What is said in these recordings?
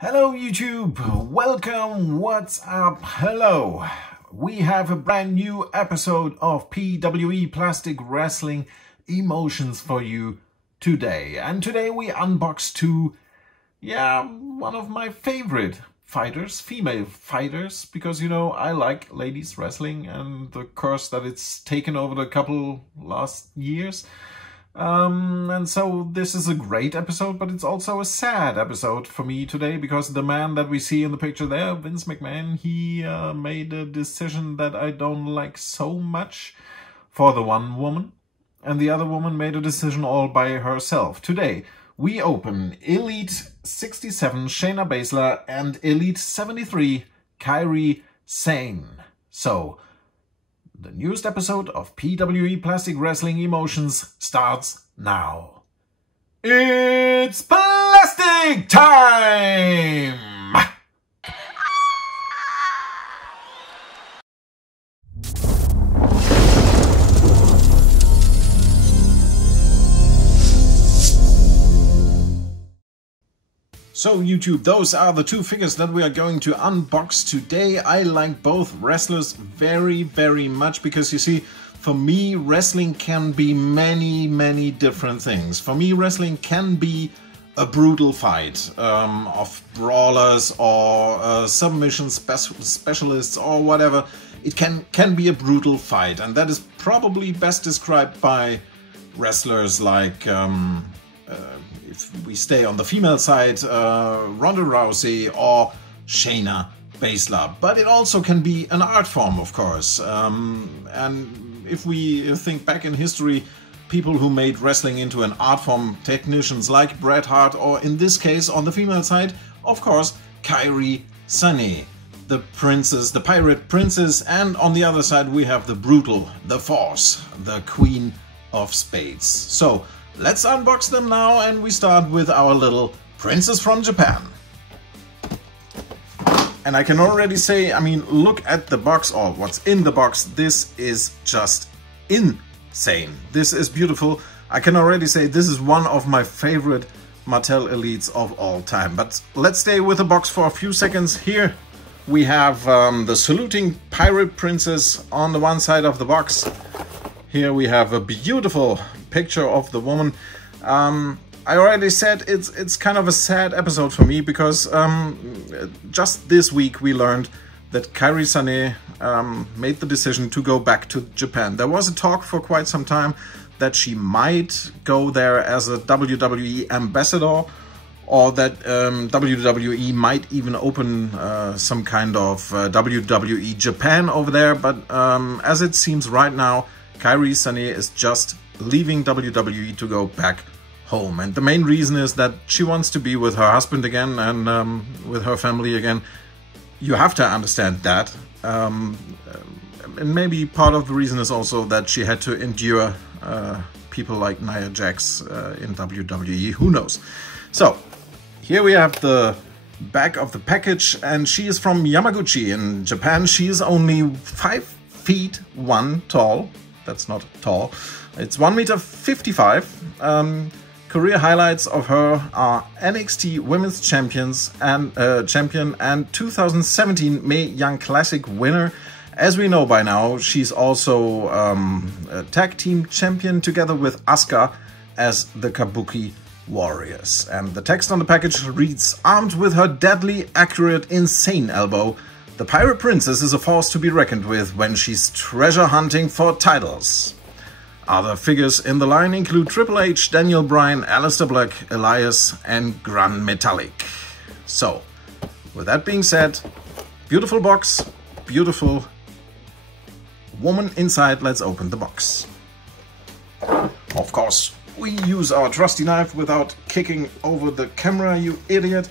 Hello YouTube, welcome, what's up, hello. We have a brand new episode of PWE Plastic Wrestling Emotions for you today. And today we unbox one of my favorite fighters, female fighters, because you know I like ladies wrestling and the curse that it's taken over the couple last years. And so this is a great episode, but it's also a sad episode for me today, because the man that we see in the picture there, Vince McMahon, he made a decision that I don't like so much for the one woman, and the other woman made a decision all by herself. Today we open Elite 67 Shayna Baszler and Elite 73 Kairi Sane. So the newest episode of PWE Plastic Wrestling Emotions starts now. It's plastic time! So YouTube, those are the two figures that we are going to unbox today. I like both wrestlers very, very much because you see, for me, wrestling can be many different things. For me, wrestling can be a brutal fight of brawlers or submission specialists or whatever. It can be a brutal fight, and that is probably best described by wrestlers like if we stay on the female side, Ronda Rousey or Shayna Baszler. But it also can be an art form, of course. And if we think back in history, people who made wrestling into an art form, technicians like Bret Hart, or in this case, on the female side, of course, Kairi Sane, the princess, the pirate princess, and on the other side we have the brutal, the force, the queen of spades. So let's unbox them now, and we start with our little princess from Japan. And I can already say, I mean, look at the box, or what's in the box. This is just insane. This is beautiful. I can already say this is one of my favorite Mattel Elites of all time. But let's stay with the box for a few seconds. Here we have the saluting pirate princess on the one side of the box. Here we have a beautiful picture of the woman. I already said it's kind of a sad episode for me because just this week we learned that Kairi Sane made the decision to go back to Japan. There was a talk for quite some time that she might go there as a WWE ambassador, or that WWE might even open some kind of WWE Japan over there. But as it seems right now, Kairi Sane is just leaving WWE to go back home. And the main reason is that she wants to be with her husband again and with her family again. You have to understand that. And maybe part of the reason is also that she had to endure people like Nia Jax in WWE. Who knows? So here we have the back of the package, and she is from Yamaguchi in Japan. She is only 5'1" tall. That's not tall. It's 1.55 m. Career highlights of her are NXT Women's champion and 2017 Mae Young Classic winner. As we know by now, she's also a tag team champion together with Asuka as the Kabuki Warriors. And the text on the package reads, "Armed with her deadly, accurate, insane elbow, the Pirate Princess is a force to be reckoned with when she's treasure hunting for titles." Other figures in the line include Triple H, Daniel Bryan, Aleister Black, Elias, and Gran Metalik. So, with that being said, beautiful box, beautiful woman inside. Let's open the box. Of course, we use our trusty knife without kicking over the camera, you idiot.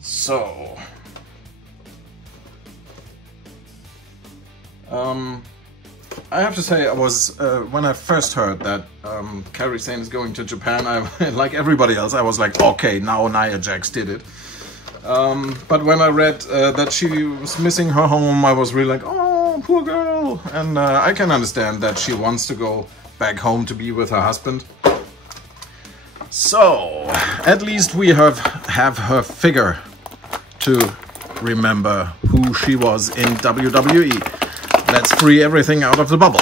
So I have to say, I was when I first heard that Kairi Sane is going to Japan, I like everybody else, I was like, okay, now Nia Jax did it. But when I read that she was missing her home, I was really like, oh, poor girl. And I can understand that she wants to go back home to be with her husband. So, at least we have her figure to remember who she was in WWE. Let's free everything out of the bubble.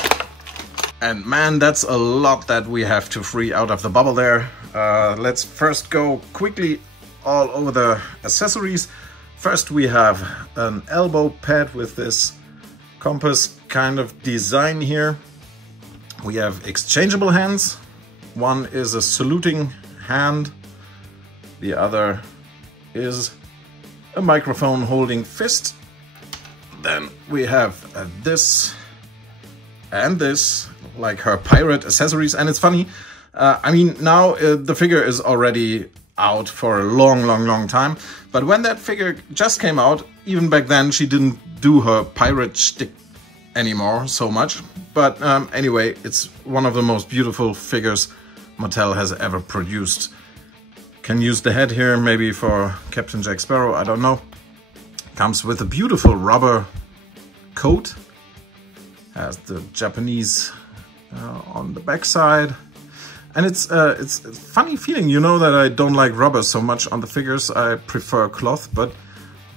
And man, that's a lot that we have to free out of the bubble there. Let's first go quickly all over the accessories. First we have an elbow pad with this compass kind of design here. We have exchangeable hands. One is a saluting hand. The other is a microphone holding fist. Then we have this and this, like her pirate accessories. And it's funny, I mean, now the figure is already out for a long time. But when that figure just came out, even back then, she didn't do her pirate shtick anymore so much. But anyway, it's one of the most beautiful figures Mattel has ever produced. Can use the head here, maybe for Captain Jack Sparrow, I don't know. Comes with a beautiful rubber coat. Has the Japanese on the back side. And it's a funny feeling, you know that I don't like rubber so much on the figures. I prefer cloth, but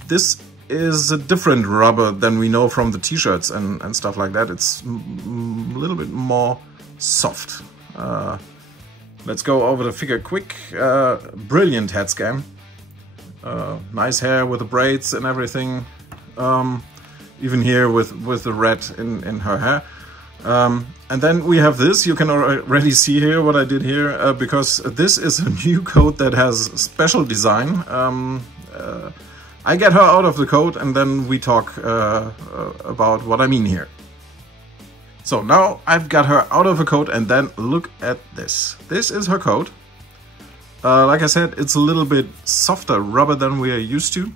this is a different rubber than we know from the t-shirts and stuff like that. It's a little bit more soft. Let's go over the figure quick. Brilliant head scan. Nice hair with the braids and everything. Even here with the red in her hair. And then we have this. You can already see here what I did here, because this is a new coat that has special design. I get her out of the coat and then we talk about what I mean here. So now I've got her out of the coat, and then look at this. This is her coat. Like I said, it's a little bit softer rubber than we are used to.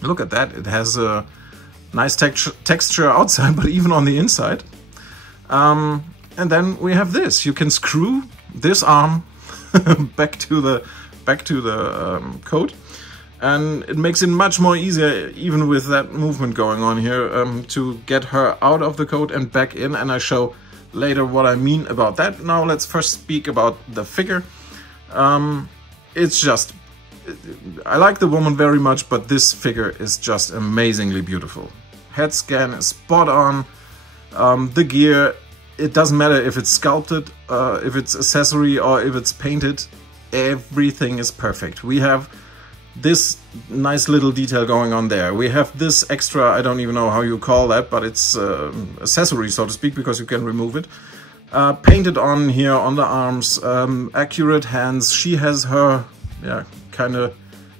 Look at that. It has a nice texture outside, but even on the inside. And then we have this. You can screw this arm back to the coat, and it makes it much more easier, even with that movement going on here, to get her out of the coat and back in. And I show later what I mean about that. Now let's first speak about the figure. It's just, I like the woman very much, but this figure is just amazingly beautiful. Head scan is spot on. The gear, it doesn't matter if it's sculpted, if it's accessory, or if it's painted, everything is perfect. We have this nice little detail going on there. We have this extra, I don't even know how you call that, but it's accessory, so to speak, because you can remove it. Painted on here on the arms, accurate hands. She has her, kind of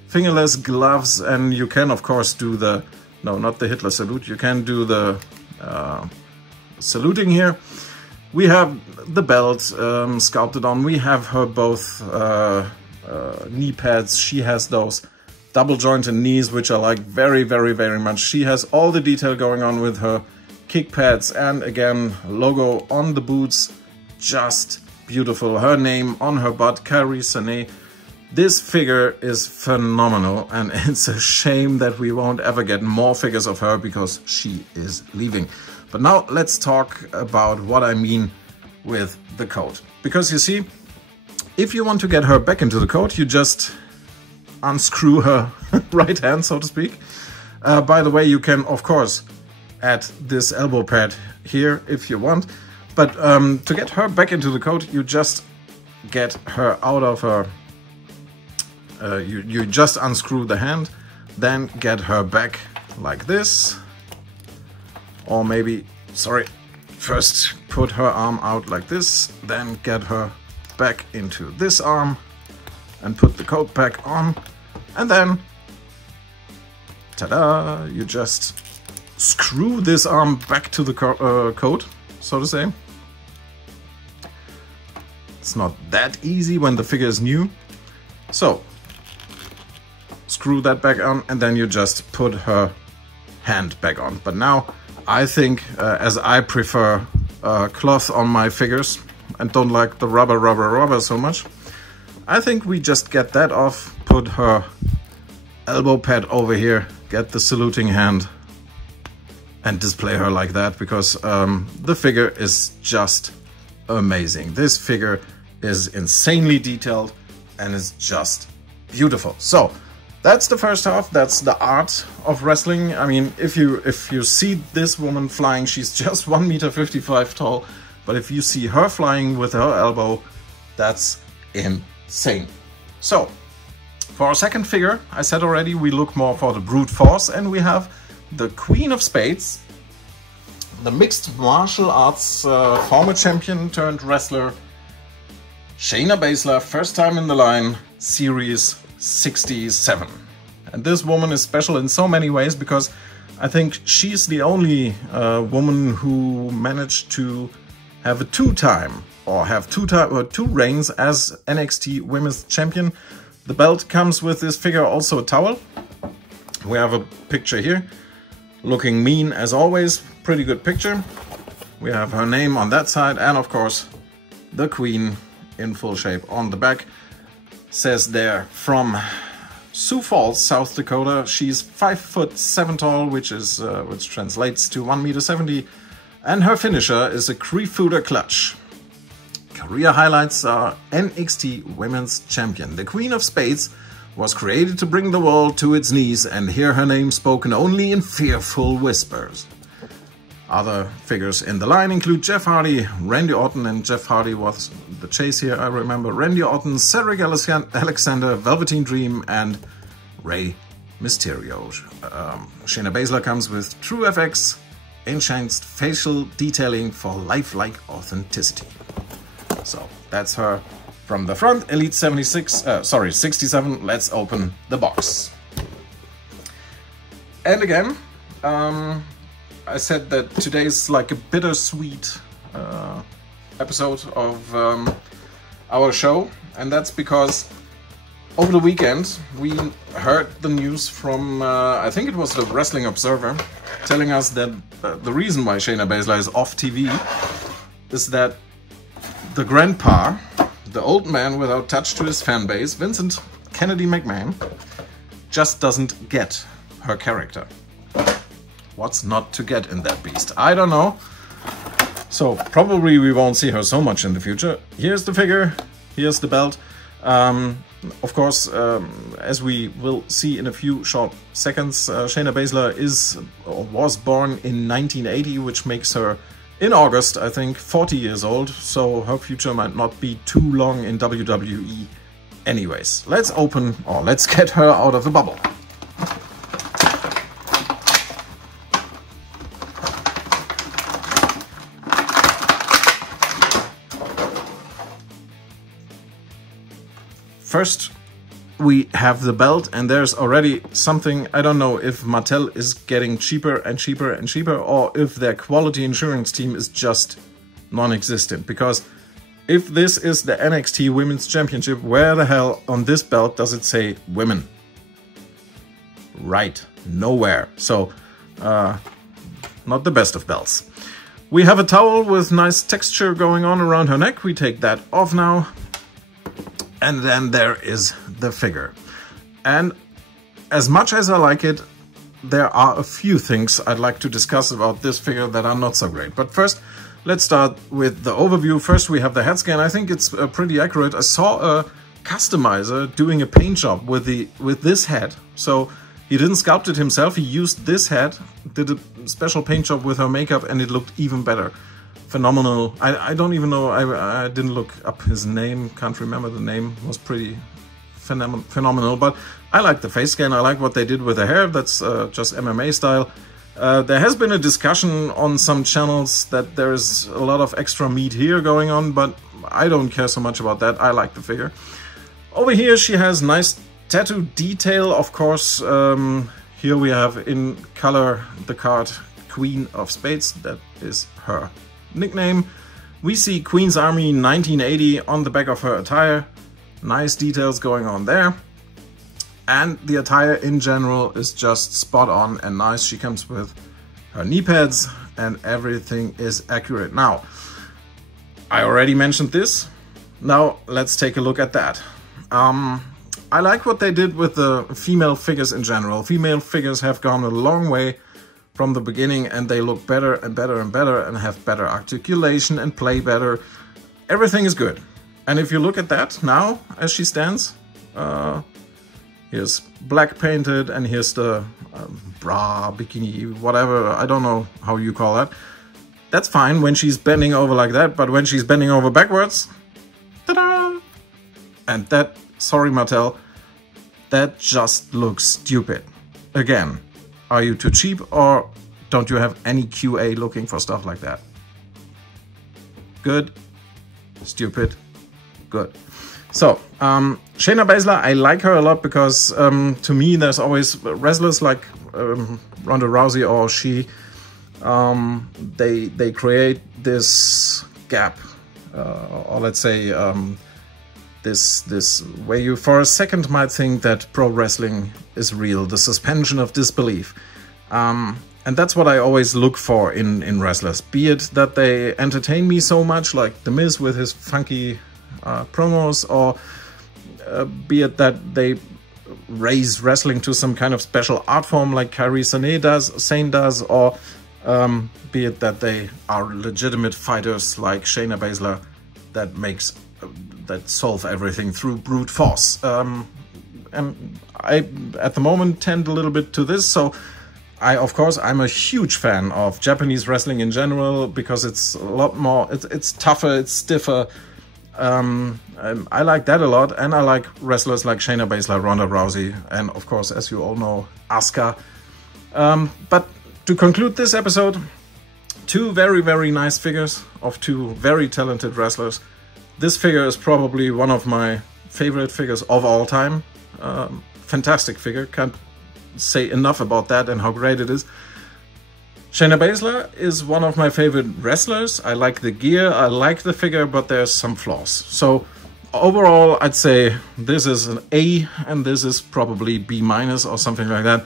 fingerless gloves, and you can of course do the, no, not the Hitler salute, you can do the saluting here. We have the belt sculpted on. We have her both knee pads. She has those double jointed knees, which I like very much. She has all the detail going on with her kick pads, and again, logo on the boots, just beautiful. Her name on her butt, Kairi Sane. This figure is phenomenal, and it's a shame that we won't ever get more figures of her because she is leaving. But now let's talk about what I mean with the coat. Because you see, if you want to get her back into the coat, you just unscrew her right hand, so to speak. By the way, you can of course add this elbow pad here if you want. But to get her back into the coat, you just get her out of her... you just unscrew the hand, then get her back like this. Or maybe, sorry, first put her arm out like this, then get her back into this arm and put the coat back on, and then, ta-da, you just screw this arm back to the coat, so to say. It's not that easy when the figure is new. So, screw that back on, and then you just put her hand back on. But now, I think, as I prefer cloth on my figures and don't like the rubber so much, I think we just get that off, put her elbow pad over here, get the saluting hand, and display her like that, because the figure is just amazing. This figure is insanely detailed and is just beautiful. So that's the first half. That's the art of wrestling. I mean, if you see this woman flying, she's just 1.55 meters tall. But if you see her flying with her elbow, that's insane. So for our second figure, I said already, we look more for the brute force, and we have the Queen of Spades, the mixed martial arts former champion turned wrestler, Shayna Baszler, first time in the line, series 67. And this woman is special in so many ways, because I think she's the only woman who managed to have a two reigns as NXT Women's Champion. The belt comes with this figure, also a towel. We have a picture here, looking mean as always, pretty good picture. We have her name on that side, and of course the Queen in full shape on the back. Says there, from Sioux Falls, South Dakota. She's 5'7" tall, which translates to 1.70 meters, and her finisher is a Kreifuder clutch. Career highlights are NXT Women's Champion. The Queen of Spades was created to bring the world to its knees and hear her name spoken only in fearful whispers. Other figures in the line include Jeff Hardy, Randy Orton, and Jeff Hardy was the chase here, I remember. Randy Orton, Cedric Alexander, Velveteen Dream, and Rey Mysterio. Shayna Baszler comes with True FX, enhanced facial detailing for lifelike authenticity. So that's her from the front. Elite 67. Let's open the box. And again, I said that today's like a bittersweet episode of our show, and that's because over the weekend we heard the news from I think it was the Wrestling Observer, telling us that the reason why Shayna Baszler is off TV is that the grandpa, the old man without touch to his fan base, Vincent Kennedy McMahon, just doesn't get her character. What's not to get in that beast? I don't know. So probably we won't see her so much in the future. Here's the figure. Here's the belt. Of course, as we will see in a few short seconds, Shayna Baszler was born in 1980, which makes her, in August, I think, 40 years old. So her future might not be too long in WWE. Anyways, let's get her out of the bubble. First, we have the belt, and there's already something. I don't know if Mattel is getting cheaper and cheaper and cheaper, or if their quality insurance team is just non-existent. Because if this is the NXT Women's Championship, where the hell on this belt does it say women? Right, nowhere. So, not the best of belts. We have a towel with nice texture going on around her neck. We take that off now. And then there is the figure. And as much as I like it, there are a few things I'd like to discuss about this figure that are not so great. But first, let's start with the overview. First, we have the head scan. I think it's pretty accurate. I saw a customizer doing a paint job with this head. So he didn't sculpt it himself. He used this head, did a special paint job with her makeup, and it looked even better. Phenomenal. I don't even know, I didn't look up his name, can't remember the name, was pretty phenomenal, but I like the face scan, I like what they did with the hair, that's just MMA style. There has been a discussion on some channels that there's a lot of extra meat here going on, but I don't care so much about that, I like the figure. Over here she has nice tattoo detail, of course. Here we have in color the card Queen of Spades, that is her nickname. We see Queen's Army 1980 on the back of her attire. Nice details going on there. And the attire in general is just spot on and nice. She comes with her knee pads and everything is accurate. Now, I already mentioned this. Now let's take a look at that. I like what they did with the female figures in general. Female figures have gone a long way from the beginning, and they look better and better and better and have better articulation and play better. Everything is good. And if you look at that now, as she stands, here's black painted, and here's the bra, bikini, whatever, I don't know how you call that. That's fine when she's bending over like that, but when she's bending over backwards, ta-da! And that, sorry Mattel, that just looks stupid. Again, are you too cheap, or don't you have any QA looking for stuff like that? Good, stupid, good. So, Shayna Baszler, I like her a lot because to me there's always wrestlers like Ronda Rousey or she, they create this gap, or let's say this where you for a second might think that pro wrestling is real, the suspension of disbelief. And that's what I always look for in wrestlers, be it that they entertain me so much, like The Miz with his funky promos, or be it that they raise wrestling to some kind of special art form like Kairi Sane does, or be it that they are legitimate fighters like Shayna Baszler that solve everything through brute force. And I, at the moment, tend a little bit to this, so of course, I'm a huge fan of Japanese wrestling in general because it's a lot more, it's tougher, it's stiffer. I like that a lot, and I like wrestlers like Shayna Baszler, Ronda Rousey, and of course, as you all know, Asuka. But to conclude this episode, two very, very nice figures of two very talented wrestlers. This figure is probably one of my favorite figures of all time. Fantastic figure, can't say enough about that and how great it is. Shayna Baszler is one of my favorite wrestlers. I like the gear, I like the figure, but there's some flaws. So overall, I'd say this is an A, and this is probably B- or something like that.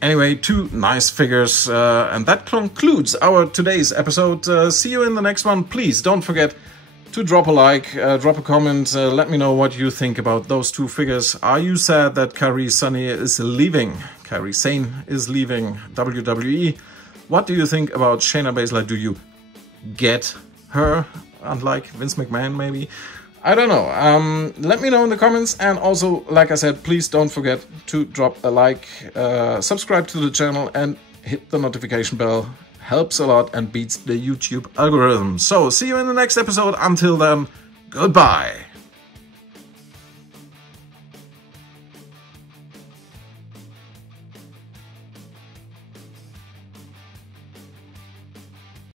Anyway, two nice figures, and that concludes our today's episode. See you in the next one. Please don't forget to drop a like, drop a comment, let me know what you think about those two figures. Are you sad that Kairi Sane is leaving? Kairi Sane is leaving WWE. What do you think about Shayna Baszler? Do you get her, unlike Vince McMahon maybe? I don't know. Let me know in the comments, and also, like I said, please don't forget to drop a like, subscribe to the channel, and hit the notification bell. Helps a lot and beats the YouTube algorithm. So, see you in the next episode. Until then, goodbye.